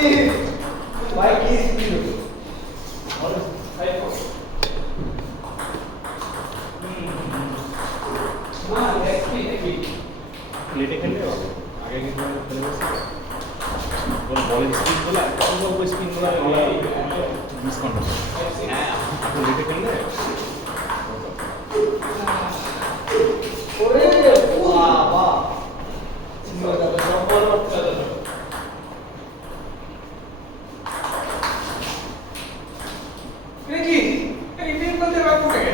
ভাই কি স্পিড প্লেটে খেললে হবে আগে কিন্তু খেলে বসে বলের স্পিনগুলো অল্প অল্প স্পিনগুলো ডিসকাউন্ট হ্যাঁ আপনি প্লেটে খেললে ওরে বাবা কি এই দিন বলতে বাবু থেকে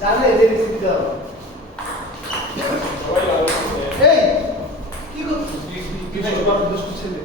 জানে যে রিসিভ দেওয়া এই কি করছিস কি ভাই তোমার দুষ্ট ছেলে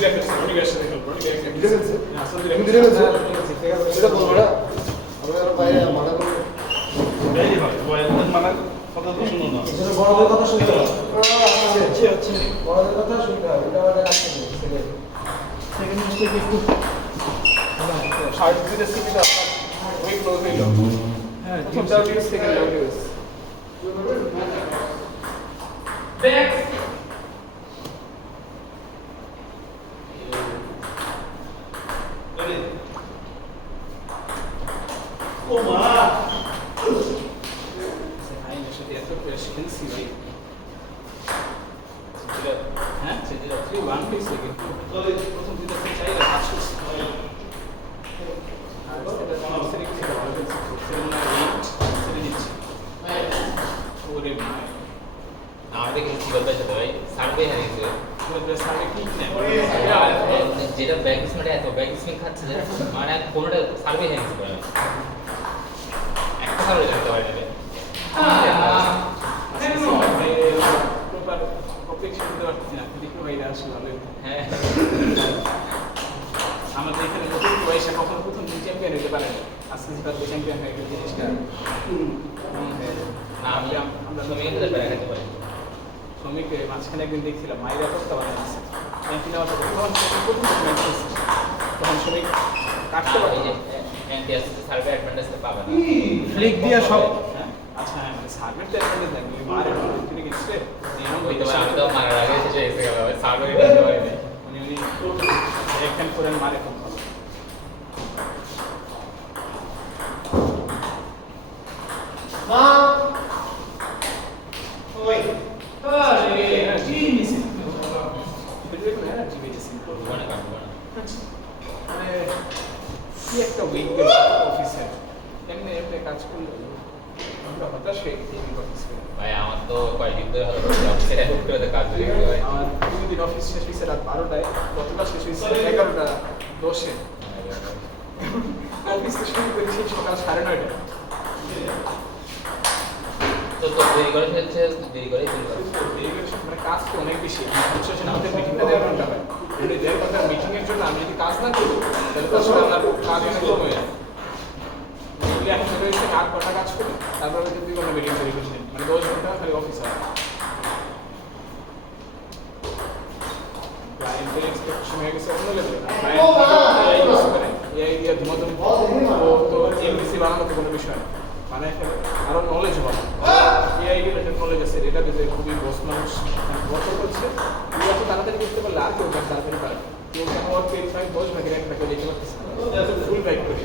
দিলে ফেলছে রনি ভাইয়ের সাথে খেলবো রনি ভাই একটা দিলে ফেলছে? হ্যাঁ আসল তুমি দিলে দিলে ফেলছে ফেলছো? এটা বলবো না আমি আরো বাইরে মানা করবো এই ভাই ওদের মানার কথা তো শুনো না এখানে বড়দের কথা শুনতে হবে বড়দের কথা শুনতে হবে এটা আমাদের কাছে নেই সেকেন্ড মিস্টেক একটু সাড়ে তিনটে সিটিটা ওই ক্লোজ হইল হ্যাঁ তিনটা ডিউস থেকে ডিউস ও মা আইনের সাথে এত ফ্রেশ খেলছি ভাই হ্যাঁ সেটা তুই ওয়ান পিস কিন্তু তবে প্রথম দুটো চাই না পাঁচ পিস আর সেটা আমার সেরে কিছু ভালো খেলছি সেরে না এইট সেরে দিচ্ছি ওরে ভাই আমাদের কিন্তু কি বলতে ভাই সার্ভে হারিয়েছে তোদের সামনে কি নেই যেটা ব্যাকসম্যানে এত ব্যাকসম্যান খাচ্ছে যে মানে কোনটা সার্ভে হারিয়েছে বলে একটা সার্ভে করতে পারে না প্রপার প্রোটেকশন দিতে পারছি না দেখো ভাই আসলে ভালো হ্যাঁ আমাদের এখানে নতুন বয়সে কখনো প্রথম দুই চ্যাম্পিয়ন হতে পারে না আজকে যেটা দুই চ্যাম্পিয়ন হয়ে গেছে জিনিসটা না আমি আমরা তুমি এটা বেড়ে খেতে পারি শ্রমিককে মাঝখানে একদিন দেখছিলাম মায়েরা করতে পারে না চ্যাম্পিয়ন নেওয়ার পর তখন শ্রমিক প্রথম ম্যাচ খেলছে তখন শ্রমিক কাটতে পারে এই যে অ্যান্টি সার্ভে অ্যাডভান্টেজ পাবে না ফ্লিক দিয়ে সব আচ্ছা হ্যাঁ মানে সার্ভের তো একটা দিন লাগবে মারে তিনি গেছে এমন হইতে হইতে পারে আমি পারে তো মারার আগে শেষে এসে গেল সার্ভে দিতে পারি না উনি একখান করে মারে খুব ভালো মা ওই মনে কাম না কি একটা উইক অফিসে এমনি এমনি কাজ করলে আমরা হতাশ হয়ে গেছি এই অফিসে ভাই আমার তো কয়েকদিন ধরে ভালো করছে অফিসে হেল্প করে কাজ হয়ে গেছে ভাই আমার প্রতিদিন অফিস শেষ হয়েছে রাত 12টায় গতকাল শেষ হয়েছে 11টা 10-এ অফিস শেষ করেছি সকাল 9:30টায় তো তো দেরি করে হচ্ছে দেরি করে মানে কাজ তো অনেক বেশি শেষে আমাদের মিটিংটা 1.5 ঘন্টা হয় এই 1.5 ঘন্টা মিটিং এর জন্য আমি যদি কাজ না করি তাহলে তো আসলে আমার কাজ অনেক কম হয়ে যায় বলে এখন ধরে 8 ঘন্টা কাজ করি তারপরে 2 ঘন্টা মিটিং তৈরি করছি মানে 10 ঘন্টা খালি অফিস হয় ক্লায়েন্টের এক্সপেকটেশন হয়ে গেছে অন্য লেভেলে ক্লায়েন্ট ইউজ করে এই দিয়ে ধুমাধুম তো এমবিসি বানানোতে কোনো বিষয় না মানে আরো নলেজ হবে এআই রিলেটেড নলেজ আছে এটা দিতে খুবই বস মানুষ বছর করছে এগুলো তো তাড়াতাড়ি করতে পারলে আর কেউ তাড়াতাড়ি পারে কেউ কেন ওর পেজ ফাইভ 10 ভাগের একটা করে দেখতে পাচ্ছে ফুল গাইড করি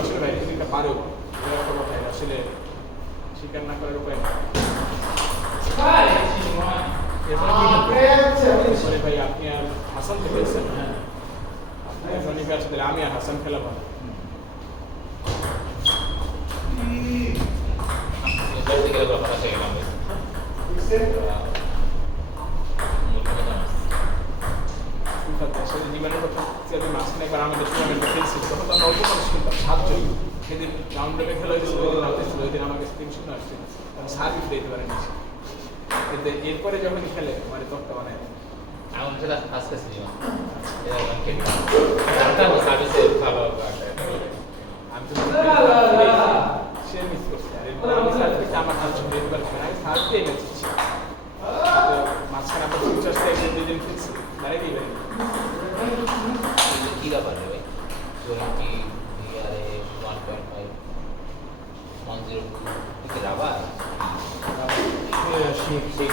আসলে ভাই এটা পারেও এটা একটা কথা আসলে স্বীকার না করার উপায় নেই এরপরে ভাই আপনি আর হাসান তো খেলছেন হ্যাঁ আপনি রনি ভাই আসলে আমি আর হাসান খেলা ভালো করতে গেলে কথা হয়ে গেলাম আসলে জীবনের প্রথম আমি মাঝখানে একবার আমাদের টুর্নামেন্টে খেলছি তখন তো আমরা অল্প মানুষ খেলতাম 7 জন সেদিন রাউন্ড লেভেল খেলা হয়েছিল ওই দিন আসছিল ওই দিন আমাকে 300 আসছে কারণ সার্ভিস দিতে পারেনি এরপরে যখন খেলে মানে তত্ত্ব বানায় আমার সেটা আজকে সিনেমা এটা সার্ভিসে ভালো আমি তো সে মিস করছি আর এরপর আমি সার্ভিসে আমার হাত ছুটে দিতে পারছি না আমি সার্ভিসে ম্যাচ দিচ্ছি মাঝখানে আমরা ফিউচার্সটা একদিন দুদিন খেলছি দাঁড়িয়ে দিই কি ব্যাপার রে ভাই 20 ডিআরএ 1.5 102 কি রাবার ঠিক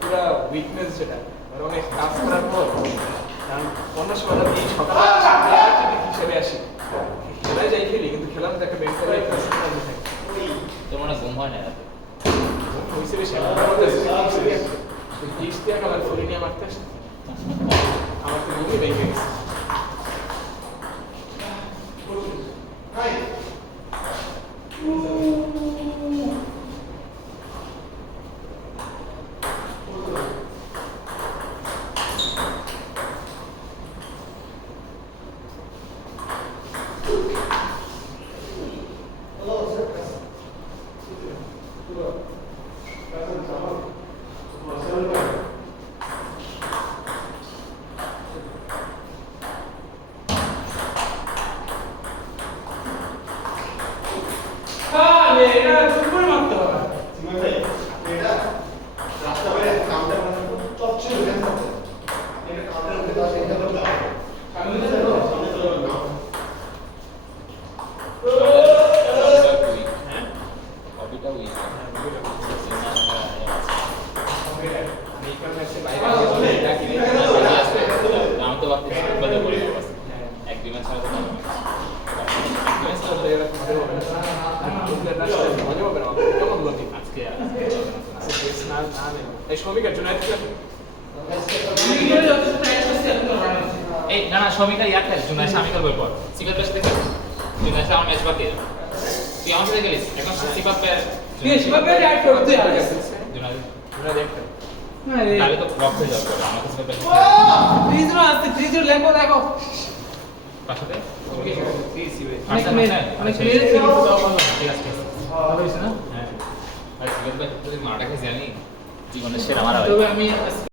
পুরো উইকনেস যেটা মানে অনেক কাজ করার পর কারণ অন্য সময় আমি সকালে হিসেবে আসি খেলায় যাই খেলি কিন্তু খেলার মধ্যে একটা মেন্টাল থাকে তোর মনে হয় ঘুম হয় না রাতে? হয়েছে বেশি টিপস দিয়ে আমার ফোনে নিয়ে মারতে আসে আমার তো ঘুমই ভেঙে গেছে হবিটা উইক। আমি তো ভাবতেছি ফুটবলে করে দেবো বাস। এক দুই ম্যাচ ছাড়া তো পারবো না। আজকে এই না না শ্রমিকার ইয়ার খেল জুনাইশ আমি করবো পর সিপাত বেশ দেখে জুনাইশ আমার ম্যাচ বাকি তুই আমার সাথে গেলিস এখন সিপাত পেয়ার জুনাইশ তাহলে তো ব্লক হয়ে যাবে আমার কাছে পাশাতে ঠিক আছে হ্যাঁ আর সিপাত ভাই মারাটা খেয়ে জানি জীবনের সেরা মারা